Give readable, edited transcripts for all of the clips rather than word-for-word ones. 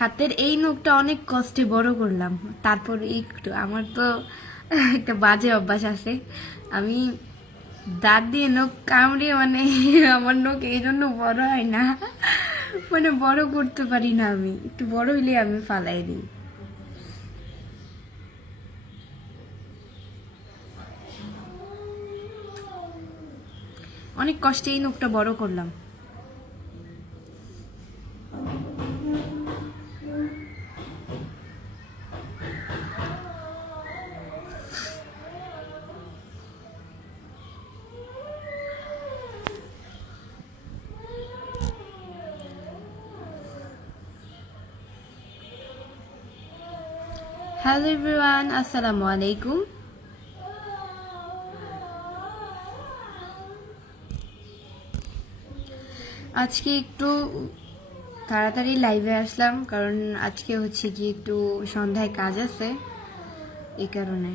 হাতের এই নখটা অনেক কষ্টে বড় করলাম, তারপর একটু আমার তো একটা বাজে অভ্যাস আছে। আমি দাঁত দিয়ে নখ কামড়ে মানে আমার নখ এই জন্য বড় হয় না, মানে বড় করতে পারি না। আমি একটু বড় হইলে আমি ফালাই দিই। অনেক কষ্টে এই নখটা বড় করলাম। হ্যালো এভরিওয়ান, আসসালামু আলাইকুম। আজকে একটু তাড়াতাড়ি লাইভে আসলাম, কারণ আজকে হচ্ছে কি একটু সন্ধ্যায় কাজ আছে, এই কারণে।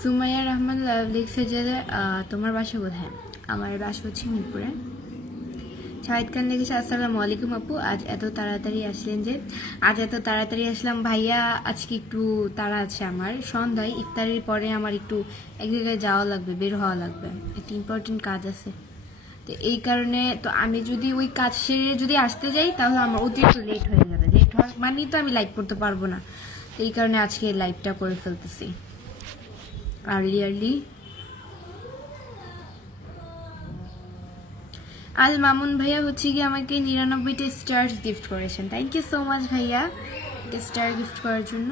সুমাইয়া রহমান লিখছে যে তোমার বাসা কোথায়? আমার বাসা হচ্ছে মিরপুরে। শাহিদ খান লিখেছে আসসালামু আলাইকুম আপু, আজ এত তাড়াতাড়ি আসলেন যে? আজ এত তাড়াতাড়ি আসলাম ভাইয়া, আজকে একটু তাড়া আছে আমার। সন্ধ্যায় ইফতারের পরে আমার একটু এক জায়গায় যাওয়া লাগবে, বের হওয়া লাগবে, একটা ইম্পর্টেন্ট কাজ আছে। তো এই কারণে তো আমি যদি ওই কাজ সেরে যদি আসতে যাই তাহলে আমার অতিরিক্ত লেট হয়ে যাবে। লেট হওয়ার মানেই তো আমি লাইভ করতে পারবো না। তো এই কারণে আজকে লাইভটা করে ফেলতেছি আর্লি। আল মামুন ভাইয়া হচ্ছে কি আমাকে 99টা স্টার্স গিফট করেছেন। থ্যাংক ইউ সো মাচ ভাইয়া স্টার গিফট করার জন্য।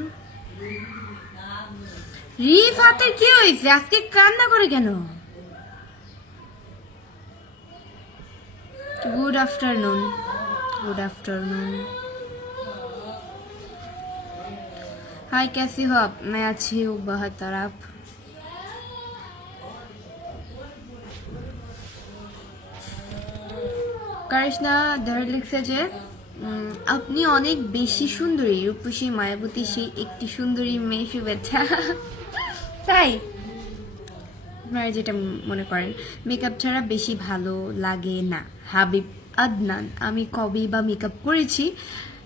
রিফাতের কি হয়েছে আজকে, কান্না করে কেন? Good afternoon, good afternoon. Hi कैसी हो आप? मैं अच्छी हूँ बहुत। और आप? কৃষ্ণা ধর লিখছে যে আপনি অনেক বেশি সুন্দরী, রূপসী মায়াবতী সেই একটি সুন্দরী মেয়ে, শুভেচ্ছা। তাই আপনারা যেটা মনে করেন। মেকআপ ছাড়া বেশি ভালো লাগে না, হাবিব আদনান। আমি কবে বা মেকআপ করেছি,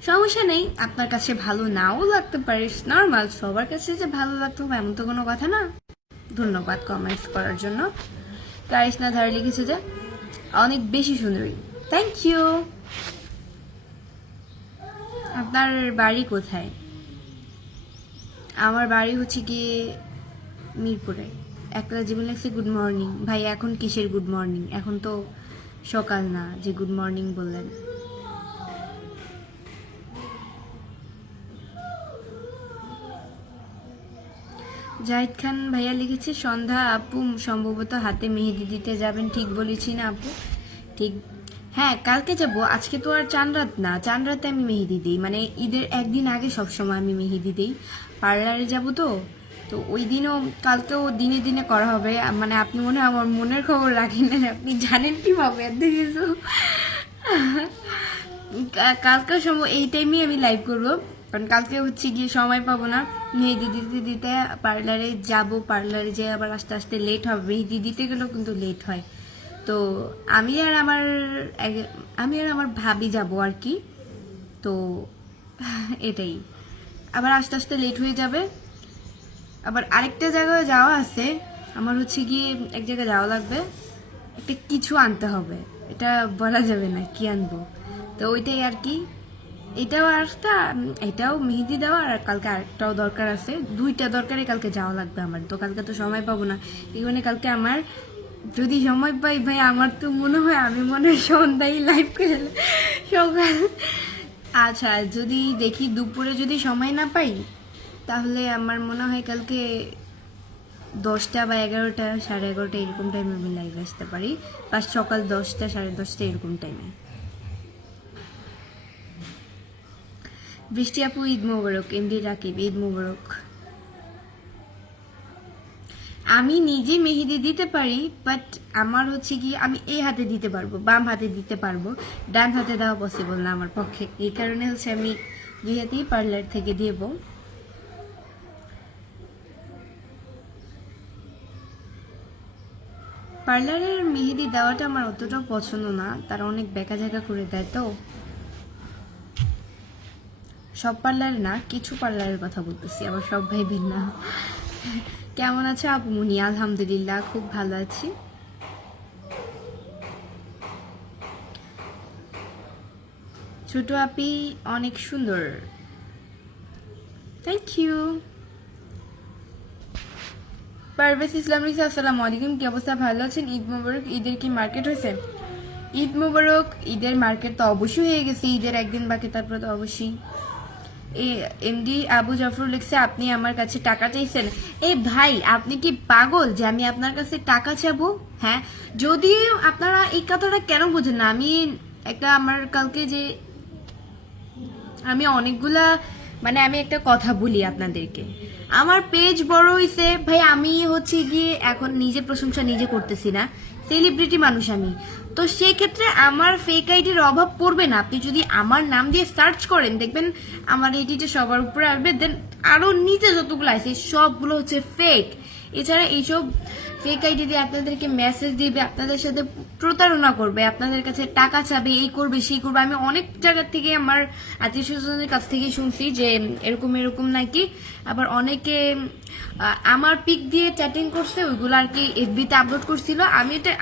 সমস্যা নেই, আপনার কাছে ভালো নাও লাগতে পারে, নর্মাল। সবার কাছে যে ভালো লাগতে হবে এমন তো কোনো কথা না। ধন্যবাদ কমেন্টস করার জন্য। কারিশনা ধারে লিখেছে যে অনেক বেশি সুন্দরী, থ্যাংক ইউ। আপনার বাড়ি কোথায়? আমার বাড়ি হচ্ছে কি মিরপুরে। একটা জীবন লাগছে গুড মর্নিং ভাই। এখন কিসের গুড মর্নিং? এখন তো সকাল না যে গুড মর্নিং বললেন। জাহিদ খান ভাইয়া লিখেছে সন্ধ্যা আপু সম্ভবত হাতে মেহেদি দিতে যাবেন, ঠিক বলেছি না আপু? ঠিক, হ্যাঁ কালকে যাব। আজকে তো আর চাঁদ রাত না, চাঁদ রাতে আমি মেহেদি দিই, মানে ঈদের একদিন আগে সবসময় আমি মেহেদি দিই। পার্লারে যাব তো, তো ওই দিনও কালকেও দিনে দিনে করা হবে। মানে আপনি মনে হয় আমার মনের খবর রাখেন না, আপনি জানেন কিভাবে এত কিছু। কালকে সময় এই টাইমেই আমি লাইভ করবো, কারণ কালকে হচ্ছে গিয়ে সময় পাবো না। মেহেদি দিতে দিতে পার্লারে যাব, পার্লারে যেয়ে আবার আস্তে আস্তে লেট হবে। মেহেদি দিতে গেলেও কিন্তু লেট হয়। তো আমি আর আমার ভাবি যাব আর কি। তো এটাই, আবার আস্তে আস্তে লেট হয়ে যাবে। আবার আরেকটা জায়গায় যাওয়া আছে আমার, হচ্ছে গিয়ে এক জায়গায় যাওয়া লাগবে, একটা কিছু আনতে হবে, এটা বলা যাবে না কি আনবো। তো ওইটাই আর কি। এটাও একটা, এটাও মেহেদি দেওয়া, আর কালকে আরেকটাও দরকার আছে। দুইটা দরকারে কালকে যাওয়া লাগবে আমার। তো কালকে তো সময় পাবো না, এই জন্য কালকে আমার যদি সময় পাই ভাই, আমার তো মনে হয় আমি মনে হয় সন্ধ্যায় লাইভ করে সকাল। আচ্ছা যদি দেখি দুপুরে যদি সময় না পাই, তাহলে আমার মনে হয় কালকে 10টা বা 11টা, 11:30 এরকম টাইমে আমি লাইভে আসতে পারি, বা সকাল 10টা 10:30 এরকম টাইমে। বৃষ্টি আপু ঈদ মোবারক। এমডি রাকিব ঈদ মোবারক। আমি নিজে মেহেদি দিতে পারি, বাট আমার হচ্ছে কি আমি এই হাতে দিতে পারবো, বাম হাতে দিতে পারবো, ডান হাতে দেওয়া পসিবল না আমার পক্ষে। এই কারণে হচ্ছে আমি দুই হাতেই পার্লার থেকে দেবো। পার্লারের মেহেদি দেওয়াটা আমার অতটাও পছন্দ না, তারা অনেক বেকা ঝাঁকা করে দেয়। তো সব পার্লারে না, কিছু পার্লারের কথা বলতেছি, আবার সব ভাইবেন না। কেমন আছো আপুমনি? আলহামদুলিল্লাহ, খুব ভালো আছি। ছোট আপি অনেক সুন্দর, থ্যাংক ইউ। পারভেজ ইসলাম লিখছে আসসালামু আলাইকুম, কি অবস্থা, ভালো আছেন? ঈদ মোবারক। ঈদের কি মার্কেট হয়েছে? ঈদ মোবারক। ঈদের মার্কেট তো অবশ্যই হয়ে গেছে, ঈদের একদিন বাকি, তারপরে তো অবশ্যই। এমডি আবু জাফর লিখছে আপনি আমার কাছে টাকা চাইছেন। এই ভাই, আপনি কি পাগল যে আমি আপনার কাছে টাকা চাবো? হ্যাঁ, যদি আপনারা এই কথাটা কেন বোঝেন না, আমি একটা আমার কালকে যে আমি অনেকগুলা মানে আমি একটা কথা বলি আপনাদেরকে, আমার পেজ বড় হইছে ভাই, আমি হচ্ছে গিয়ে এখন নিজে প্রশংসা নিজে করতেছি না, সেলিব্রিটি মানুষ আমি, তো সেই ক্ষেত্রে আমার ফেক আইডির অভাব পড়বে না। আপনি যদি আমার নাম দিয়ে সার্চ করেন দেখবেন আমার আইডিটা সবার উপরে আসবে, দেন আরো নিচে যতগুলো আছে সবগুলো হচ্ছে ফেক। এছাড়া এইসব ফেক আইডি দিয়ে আপনাদেরকে মেসেজ দিবে, আপনাদের সাথে প্রতারণা করবে, আপনাদের কাছে টাকা চাবে, এই করবে সেই করবে। আমি অনেক জায়গা থেকে আমার আত্মীয় স্বজনের কাছ থেকে শুনছি যে এরকম এরকম নাকি, আবার অনেকে আমার পিক দিয়ে চ্যাটিং করছে, ওইগুলো আর কি এফবিতে আপলোড করছিল।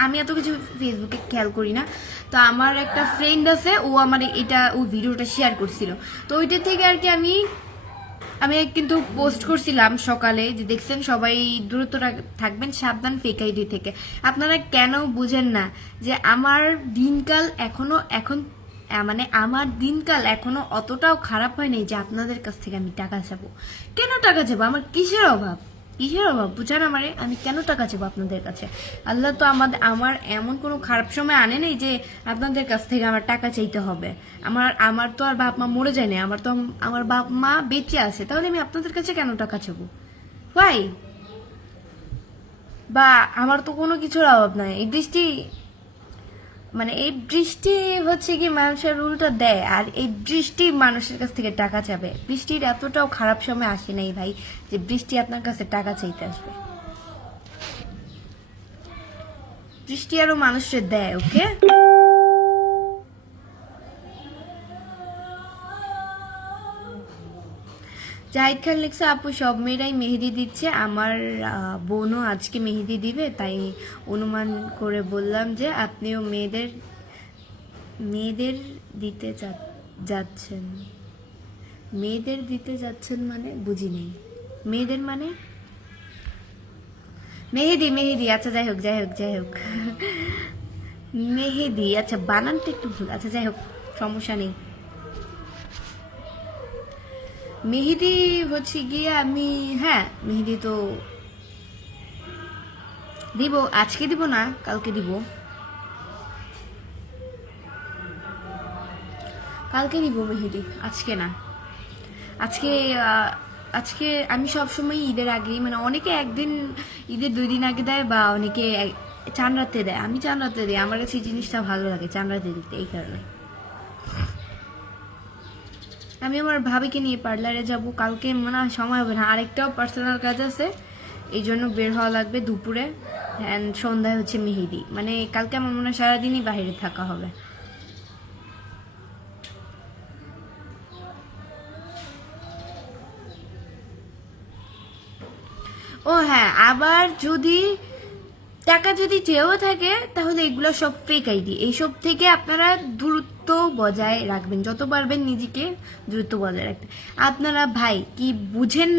আমি এত কিছু ফেসবুকে খেয়াল করি না, তো আমার একটা ফ্রেন্ড আছে, ও আমার ও ভিডিওটা শেয়ার করছিল, তো ওইটা থেকে আর কি আমি কিন্তু পোস্ট করছিলাম সকালে যে দেখছেন সবাই দ্রুত থাকবেন, সাবধান ফেক আইডি থেকে। আপনারা কেন বুঝেন না যে আমার দিনকাল এখনো অতটাও খারাপ হয় নাই যে আপনাদের কাছ থেকে আমি টাকা চাবো। কেন টাকা চাবো? আমার কিসের অভাব বুঝান আমারে, আমি কেন টাকা চাবো আপনাদের কাছে? আল্লাহ তো আমার এমন কোনো খারাপ সময় আনে নেই যে আপনাদের কাছ থেকে আমার টাকা চাইতে হবে। আমার তো আর বাপ মা মরে যায় না, আমার বাপ মা বেঁচে আছে, তাহলে আমি আপনাদের কাছে কেন টাকা চাবো ভাই? বা আমার তো কোনো কিছুর অভাব নাই। এই বৃষ্টি হচ্ছে কি মানুষের উল্টো দেয়, আর এই বৃষ্টি মানুষের কাছ থেকে টাকা চাবে। বৃষ্টির এতটাও খারাপ সময় আসে নাই ভাই যে বৃষ্টি আপনার কাছে টাকা চাইতে আসবে। বৃষ্টি আরো মানুষের দেয়। ওকে, জাহিদ খান লিখছে আপু সব মেয়েরাই মেহেদি দিচ্ছে, আমার বোনও আজকে মেহেদি দিবে, তাই অনুমান করে বললাম যে আপনিও মেয়েদের দিতে যাচ্ছেন। মেয়েদের দিতে যাচ্ছেন মানে বুঝি নেই। মেয়েদের মানে মেহেদি। আচ্ছা যাই হোক মেহেদি, আচ্ছা বানানটা একটু ভুল, আচ্ছা যাই হোক, সমস্যা নেই। মেহেদি হচ্ছে গিয়ে আমি, হ্যাঁ মেহেদি তো দিব, আজকে দিব না, কালকে দিব। মেহেদি, আজকে না। আজকে আমি সবসময় ঈদের আগেই, মানে অনেকে একদিন ঈদের 2 দিন আগে দেয়, বা অনেকে চাঁদ রাতে দেয়। আমি চাঁদ রাতে দিই, আমার কাছে এই জিনিসটা ভালো লাগে চাঁদ রাতে দিতে, এই কারণে। আমি আমার ভাবিকে নিয়ে পার্লারে যাব কালকে, মনে হয় সময় হবে না, আরেকটাও পার্সোনাল কাজ আছে, এই জন্য বের হওয়া লাগবে দুপুরে, অ্যান্ড সন্ধ্যায় হচ্ছে মেহেদি। মানে কালকে আমার মনে হয় সারাদিনই বাইরে থাকা হবে। ও হ্যাঁ, আবার যদি টাকা চেয়েও থাকে তাহলে এগুলো সব ফেক আইডি। এইসব থেকে আপনারা দূরত্ব বজায় রাখবেন, যত পারবেন নিজেকে দূরত্ব বজায় রাখতে। আপনারা ভাই কি বুঝেন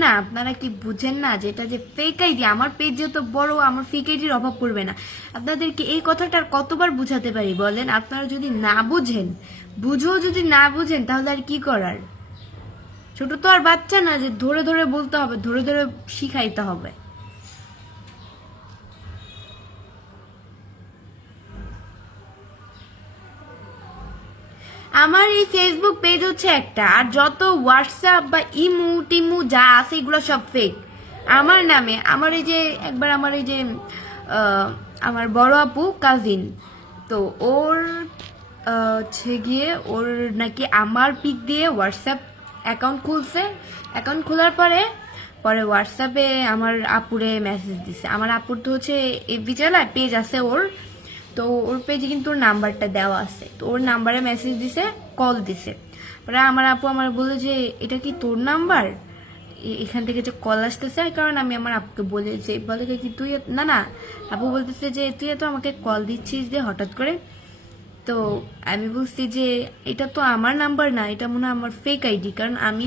না যে এটা যে ফেক আইডি? আমার পেজ যত বড়, আমার ফেক আইডির অভাব পড়বে না। আপনাদেরকে এই কথাটা কতবার বুঝাতে পারি বলেন? আপনারা যদি না বুঝেন, যদি না বুঝেন তাহলে আর কি করার? ছোট তো আর বাচ্চা না যে ধরে ধরে বলতে হবে, ধরে ধরে শিখাইতে হবে। আমার এই ফেসবুক পেজ হচ্ছে একটা, আর যত হোয়াটসঅ্যাপ বা টিমু যা আছে এগুলো সব ফেক। আমার নামে আমার এই যে আমার বড় আপু কাজিন, তো ওর হচ্ছে গিয়ে ওর নাকি আমার পিক দিয়ে হোয়াটসঅ্যাপ অ্যাকাউন্ট খুলছে। অ্যাকাউন্ট খোলার পরে পরে হোয়াটসঅ্যাপে আমার আপুরে মেসেজ দিছে। আমার আপুর তো হচ্ছে এফবি চালায়, পেজ আছে ওর, তো ওর পেজে কিন্তু ওর নাম্বারটা দেওয়া আছে। তো ওর নাম্বারে মেসেজ দিছে, কল দিছে। পরে আমার আপু আমার বললো যে এটা কি তোর নাম্বার, এখান থেকে যে কল আসতেছে। কারণ আমি আমার আপুকে বলেছি, বলে কি তুই না না, আপু বলতেছে যে তুই তো আমাকে কল দিচ্ছিস যে হঠাৎ করে। তো আমি বলছি যে এটা তো আমার নাম্বার না, এটা মনে হয় আমার ফেক আইডি, কারণ আমি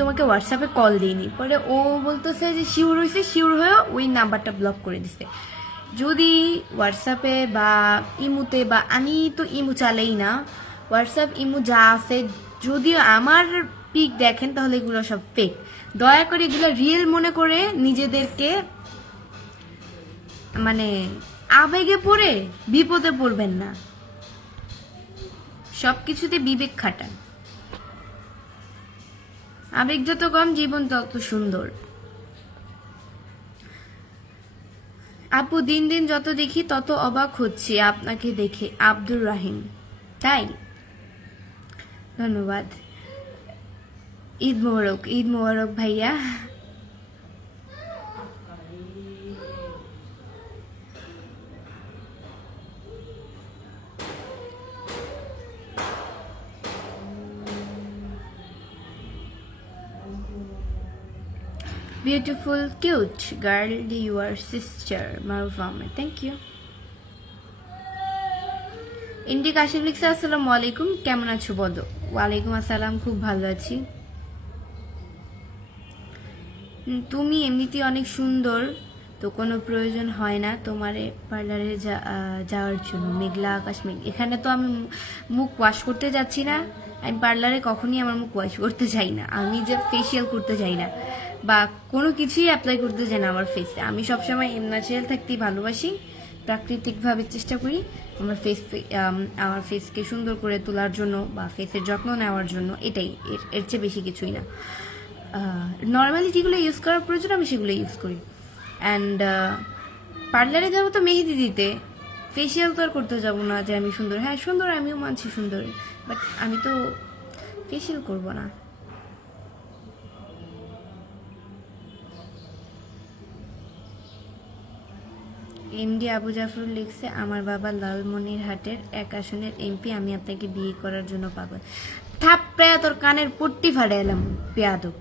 তোমাকে হোয়াটসঅ্যাপে কল দিইনি। পরে ও বলতেছে যে শিওর হয়েছে, শিওর হয়ে ওই নাম্বারটা ব্লক করে দিছে। যদি হোয়াটসঅ্যাপে বা ইমুতে, বা আমি তো ইমু চালাই না, হোয়াটসঅ্যাপ ইমু যা আছে, যদিও আমার পিক দেখেন তাহলে এগুলো সব ফেক। দয়া করে এগুলো রিয়েল মনে করে নিজেদেরকে মানে আবেগে পড়ে বিপদে পড়বেন না, সবকিছুতে বিবেক খাটান। আবেগ যত কম জীবন তত সুন্দর। আপু দিন দিন যত দেখি তত অবাক হচ্ছি আপনাকে দেখে। আব্দুর রাহিম। তাই, ধন্যবাদ। ঈদ মোবারক, ঈদ মোবারক ভাইয়া। Beautiful, cute girl, your sister, Maruf Ahmed. Thank you. ইন্ডি কাশিম লিখছে আসসালামু আলাইকুম, কেমন আছো বলো? ওয়ালাইকুম আসসালাম, খুব ভালো আছি। তুমি এমনিতেই অনেক সুন্দর, তো কোনো প্রয়োজন হয় না তোমারে পার্লারে যাওয়ার জন্য। মেঘলা আকাশ মেঘ। এখানে তো আমি মুখ ওয়াশ করতে যাচ্ছি না, আমি পার্লারে কখনই আমার মুখ ওয়াশ করতে চাই না, আমি যে ফেসিয়াল করতে চাই না বা কোনো কিছুই অ্যাপ্লাই করতে চাই না আমার ফেসে। আমি সবসময় ন্যাচারাল থাকতেই ভালোবাসি, প্রাকৃতিকভাবে চেষ্টা করি আমার ফেসকে সুন্দর করে তোলার জন্য বা ফেসের যত্ন নেওয়ার জন্য। এটাই, এর চেয়ে বেশি কিছুই না। নর্মালি যেগুলো ইউজ করার প্রয়োজন আমি সেগুলো ইউজ করি। অ্যান্ড পার্লারে যাবো তো মেহেদি দিতে, ফেসিয়াল তো আর করতে যাবো না যে আমি সুন্দর। হ্যাঁ সুন্দর, আমিও মানছি সুন্দর, বাট আমি তো ফেসিয়াল করবো না। এমডি আবু জাফর লিখছে আমার বাবা লালমনিরহাটের 1 আসনের এমপি, আমি আপনাকে বিয়ে করার জন্য পাগল। থাপ্পড়ায়া তোর কানের পট্টি ফাড়ে এলাম বেয়াদব।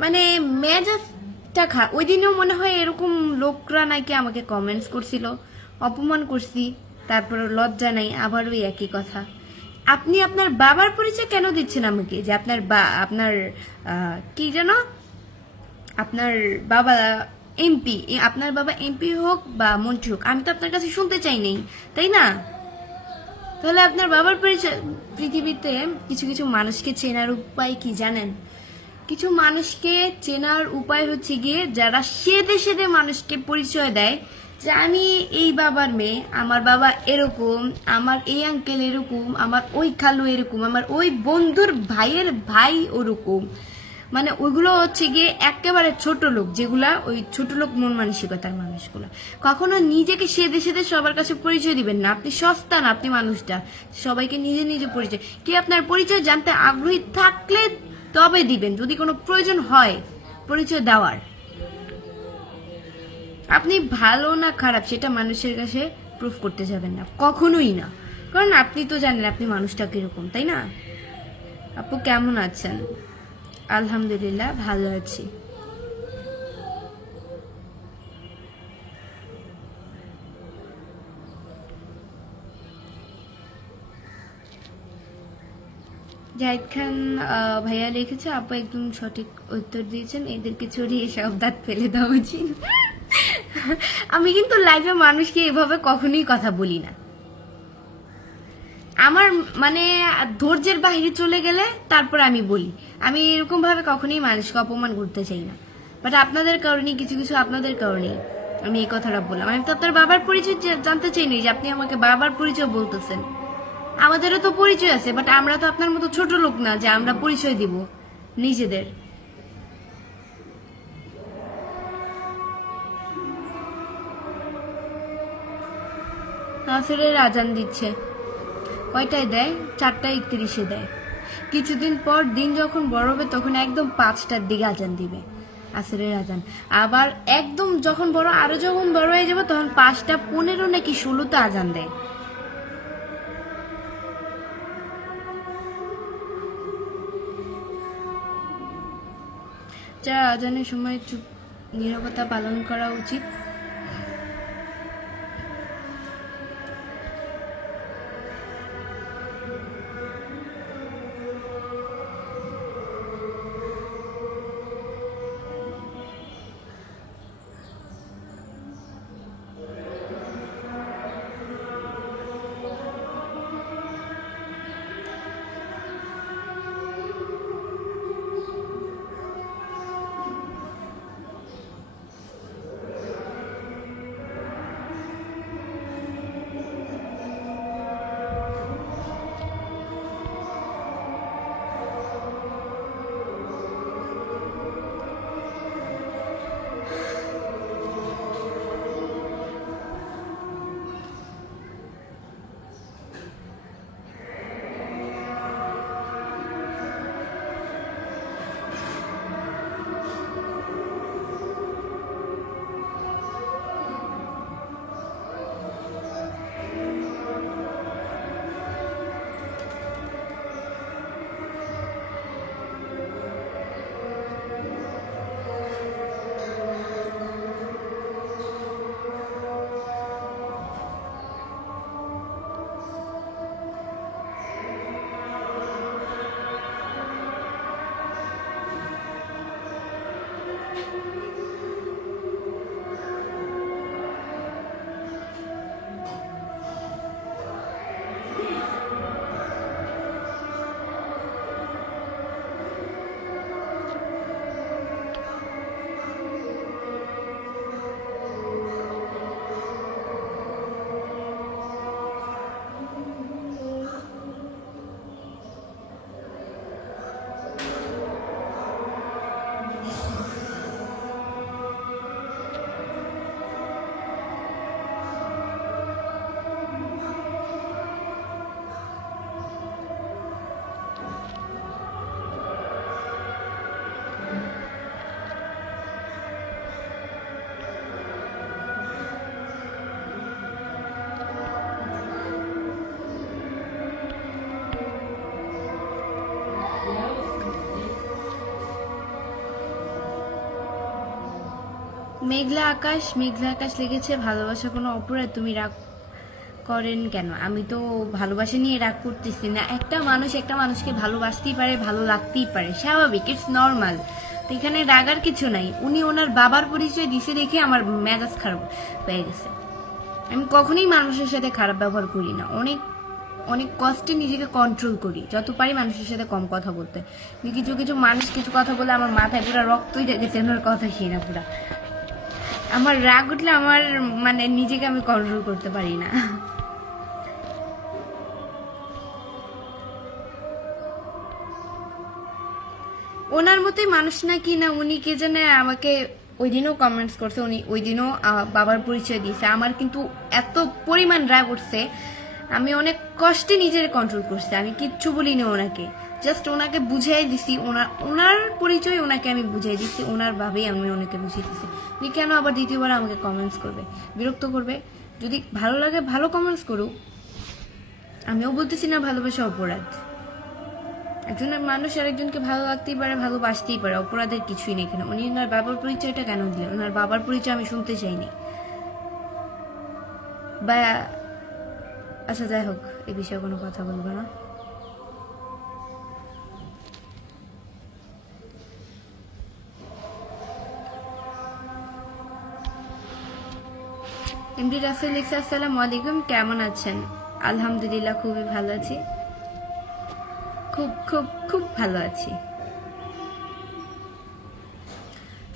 মানে মেজাজটা ওই দিনেও মনে হয় এরকম লোকরা নাকি আমাকে কমেন্টস করছিল, অপমান করছি, তারপর লজ্জা নাই, আবার ওই একই কথা। আপনি আপনার বাবার পরিচয় কেন দিচ্ছেন আমাকে, যে আপনার কি যেন আপনার বাবা এমপি, আপনার বাবা এমপি হোক বা মন্ত্রী হোক, আমি তো আপনার কাছে শুনতে চাই নাই, তাই না? তাহলে আপনার বাবার পরিচয়। পৃথিবীতে কিছু কিছু মানুষকে চেনার উপায় কি জানেন? কিছু মানুষকে চেনার উপায় হচ্ছে গিয়ে যারা সেদে সেদে মানুষকে পরিচয় দেয় যে আমি এই বাবার মেয়ে, আমার বাবা এরকম, আমার এই আঙ্কেল এরকম, আমার ওই খালু এরকম, আমার ওই বন্ধুর ভাইয়ের ভাই ওরকম। মানে ওইগুলো হচ্ছে গিয়ে একেবারে ছোট লোক, যেগুলা ওই ছোট লোক মন মানসিকতার মানুষগুলা। কখনো নিজেকে সেদে সেদে সবার কাছে পরিচয় দিবেন না, আপনি সস্তা না, আপনি মানুষটা। সবাইকে নিজে নিজে পরিচয়, কি আপনার পরিচয় জানতে আগ্রহী থাকলে তবে দিবেন, যদি কোনো প্রয়োজন হয় পরিচয় দেওয়ার। আপনি ভালো না খারাপ সেটা মানুষের কাছে প্রুফ করতে যাবেন না, কখনোই না, কারণ আপনি তো জানেন আপনি মানুষটা কিরকম, তাই না? আপু কেমন আছেন? আলহামদুলিল্লাহ ভালো আছি। জাহিদ খান ভাইয়া লিখেছে আপু একদম সঠিক উত্তর দিয়েছেন, এদেরকে ছড়িয়ে সব দাঁত ফেলে দেওয়া উচিত। আমি কিন্তু লাইভে মানুষকে এভাবে কখনোই কথা বলি না, আমার মানে ধৈর্যের বাইরে চলে গেলে তারপর আমি বলি। আমি এরকম ভাবে কখনোই মানুষকে অপমান করতে চাই না, বাট আপনাদের কারণে কিছু কিছু আপনাদের কারণে আমি এই কথাটা বললাম। আমি তো আপনার বাবার পরিচয় জানতে চাইনি যে আপনি আমাকে বাবার পরিচয় বলতেছেন। আমাদেরও তো পরিচয় আছে, বাট আমরা তো আপনার মতো ছোট লোক না যে আমরা পরিচয় দিব নিজেদের। আসরের আজান দিচ্ছে। কয়টায় দেয়? 4:31 দেয়। কিছুদিন পর দিন যখন বড় হবে তখন একদম 5টার দিকে আজান দিবে, আসরের আজান। আবার একদম যখন বড় হয়ে যাবে তখন 5:15 নাকি 16তে আজান দেয়। যা আজানের সময় চুপ নীরবতা পালন করা উচিত। মেঘলা আকাশ লেগেছে। ভালোবাসা কোনো অপরাধ? তুমি রাগ করেন কেন? আমি তো ভালোবাসা নিয়ে রাগ করতেছি না। একটা মানুষ একটা মানুষকে ভালোবাসতেই পারে, ভালো লাগতেই পারে, স্বাভাবিক, ইটস নর্মাল। তো এখানে রাগার কিছু নাই। উনি ওনার বাবার পরিচয় দিছে দেখে আমার মেজাজ খারাপ হয়ে গেছে। আমি কখনোই মানুষের সাথে খারাপ ব্যবহার করি না। অনেক অনেক কষ্টে নিজেকে কন্ট্রোল করি, যত পারি মানুষের সাথে কম কথা বলতে। কিছু কিছু মানুষ কিছু কথা বলে আমার মাথায় পুরো রক্তই গেছে, ওনার কথা শুই না। পুরা আমার রাগ উঠলে আমার মানে নিজেকে আমি কন্ট্রোল করতে পারি না। ওনার মতোই মানুষ নাকি না উনি কে জানে। আমাকে ওই দিনও কমেন্টস করছে, উনি ওই দিনও বাবার পরিচয় দিয়েছে। আমার কিন্তু এত পরিমাণ রাগ উঠছে, আমি অনেক কষ্টে নিজের কন্ট্রোল করছি। আমি কিচ্ছু বলিনি ওনাকে, জাস্ট ওনাকে বুঝাই দিছি। ওনার পরিচয় ওনাকে আমি বুঝাই দিচ্ছি, ওনার ভাবেই আমি ওনাকে বুঝিয়ে দিচ্ছি। উনি কেন আবার দ্বিতীয়বার আমাকে কমেন্টস করবে, বিরক্ত করবে? যদি ভালো লাগে ভালো কমেন্টস করুক, আমিও বলতেছি না ভালোবাসা অপরাধ। একজনের মানুষ আরেকজনকে ভালো লাগতেই পারে, ভালোবাসতেই পারে, অপরাধের কিছুই নেই। কেন উনি ওনার বাবার পরিচয়টা কেন দিলেন? ওনার বাবার পরিচয় আমি শুনতে চাইনি। বা আচ্ছা যাই হোক, এই বিষয়ে কোনো কথা বলবো না। এমডি রাসেল লিখছে, আসসালামু আলাইকুম, কেমন আছেন? আলহামদুলিল্লাহ, খুবই ভালো আছি, খুব খুব খুব ভালো আছি।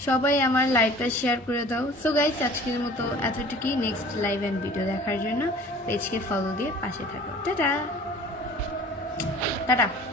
সবাই আমার লাইভটা শেয়ার করে দাও। সো গাইস, আজকের মতো এতটুকুই। নেক্সট লাইভ অ্যান্ড ভিডিও দেখার জন্য পেজকে ফলো দিয়ে পাশে থাকো। Tata tata.